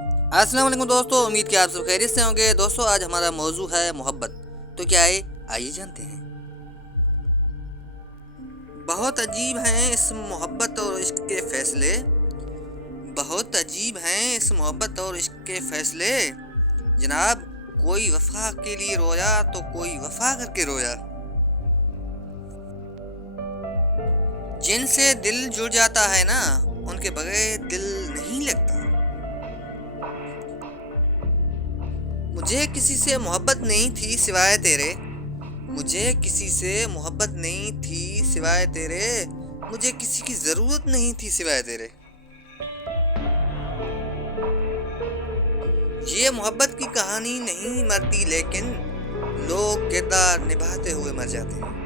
अस्सलाम वालेकुम दोस्तों, उम्मीद कि आप सब खैरियत से होंगे। दोस्तों आज हमारा मौजू है मोहब्बत। तो क्या है, आइए जानते हैं। बहुत अजीब हैं इस मोहब्बत और इश्क के फैसले। बहुत अजीब हैं इस मोहब्बत और इश्क के फैसले। जनाब, कोई वफा के लिए रोया तो कोई वफा करके रोया। जिनसे दिल जुड़ जाता है ना, उनके बगैर दिल नहीं लगता। मुझे किसी से मोहब्बत नहीं थी सिवाय तेरे। मुझे किसी से मोहब्बत नहीं थी सिवाय तेरे। मुझे किसी की ज़रूरत नहीं थी सिवाय तेरे। ये मोहब्बत की कहानी नहीं मरती, लेकिन लोग किरदार निभाते हुए मर जाते हैं।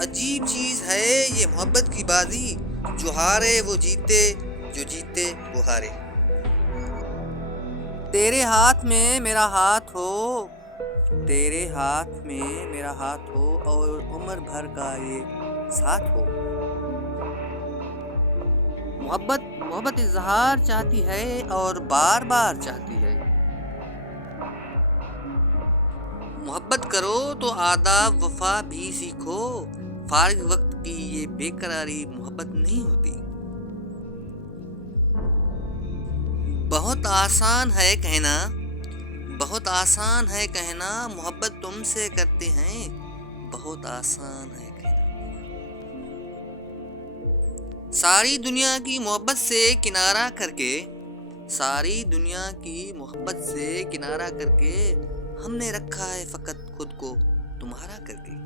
अजीब चीज़ है ये मोहब्बत की बाजी। जो हारे वो जीते, जो जीते वो हारे। तेरे हाथ में मेरा हाथ हो, तेरे हाथ में मेरा हाथ हो और उम्र भर का ये साथ हो। मोहब्बत इजहार चाहती है और बार बार चाहती है। मोहब्बत करो तो आदाब वफा भी सीखो। फारिग वक्त की ये बेकरारी मोहब्बत नहीं होती। बहुत आसान है कहना, बहुत आसान है कहना, मोहब्बत तुमसे करते हैं। बहुत आसान है कहना। सारी दुनिया की मोहब्बत से किनारा करके, सारी दुनिया की मोहब्बत से किनारा करके, हमने रखा है फकत खुद को तुम्हारा करके।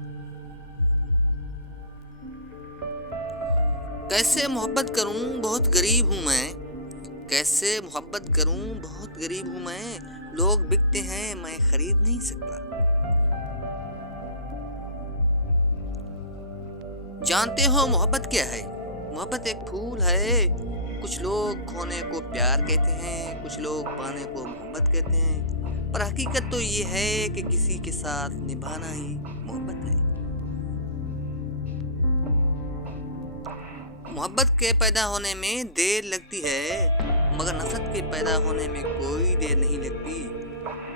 कैसे मोहब्बत करूं, बहुत गरीब हूं मैं। कैसे मोहब्बत करूं, बहुत गरीब हूं मैं। लोग बिकते हैं, मैं खरीद नहीं सकता। जानते हो मोहब्बत क्या है? मोहब्बत एक फूल है। कुछ लोग खोने को प्यार कहते हैं, कुछ लोग पाने को मोहब्बत कहते हैं, पर हकीकत तो ये है कि किसी के साथ निभाना ही मोहब्बत है। मोहब्बत के पैदा होने में देर लगती है, मगर नफरत के पैदा होने में कोई देर नहीं लगती।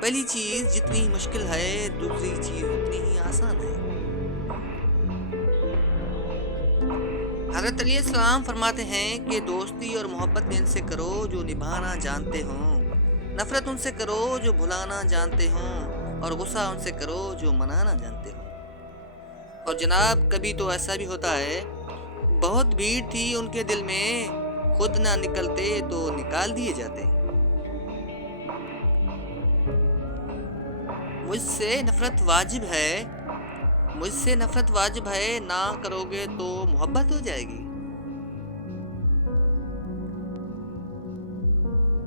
पहली चीज जितनी मुश्किल है, दूसरी चीज उतनी ही आसान है। हज़रत अली सलाम फरमाते हैं कि दोस्ती और मोहब्बत इनसे करो जो निभाना जानते हो, नफरत उनसे करो जो भुलाना जानते हो, और गुस्सा उनसे करो जो मनाना जानते हो। और जनाब, कभी तो ऐसा भी होता है, बहुत भीड़ थी उनके दिल में, खुद ना निकलते तो निकाल दिए जाते। मुझसे नफरत वाजिब है, मुझसे नफरत वाजिब है, ना करोगे तो मोहब्बत हो जाएगी।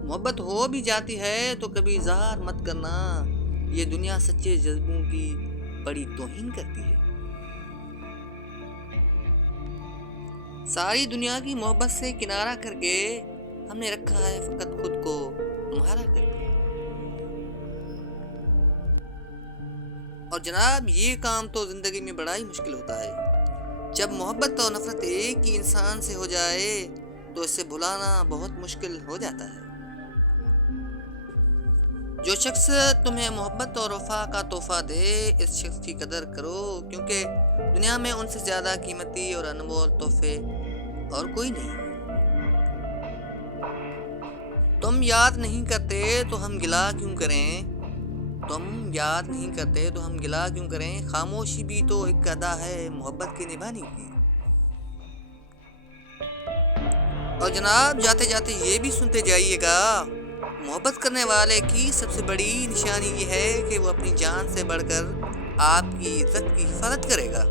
मोहब्बत हो भी जाती है तो कभी इज़हार मत करना, ये दुनिया सच्चे जज्बों की बड़ी तौहीन करती है। सारी दुनिया की मोहब्बत से किनारा करके, हमने रखा है फकत खुद को तुम्हारा करके। और जनाब, ये काम तो जिंदगी में बड़ा ही मुश्किल होता है। जब मोहब्बत और नफरत एक ही इंसान से हो जाए तो इसे भुलाना बहुत मुश्किल हो जाता है। जो शख्स तुम्हें मोहब्बत और वफा का तोहफा दे, इस शख्स की कदर करो, क्योंकि दुनिया में उनसे ज़्यादा कीमती और अनमोल तोहफे और कोई नहीं। तुम याद नहीं करते तो हम गिला क्यों करें? तुम याद नहीं करते तो हम गिला क्यों करें? खामोशी भी तो एक अदा है मोहब्बत की निभाने की। और जनाब, जाते जाते ये भी सुनते जाइएगा, मोहब्बत करने वाले की सबसे बड़ी निशानी ये है कि वो अपनी जान से बढ़कर आपकी इज्जत की हिफाजत करेगा।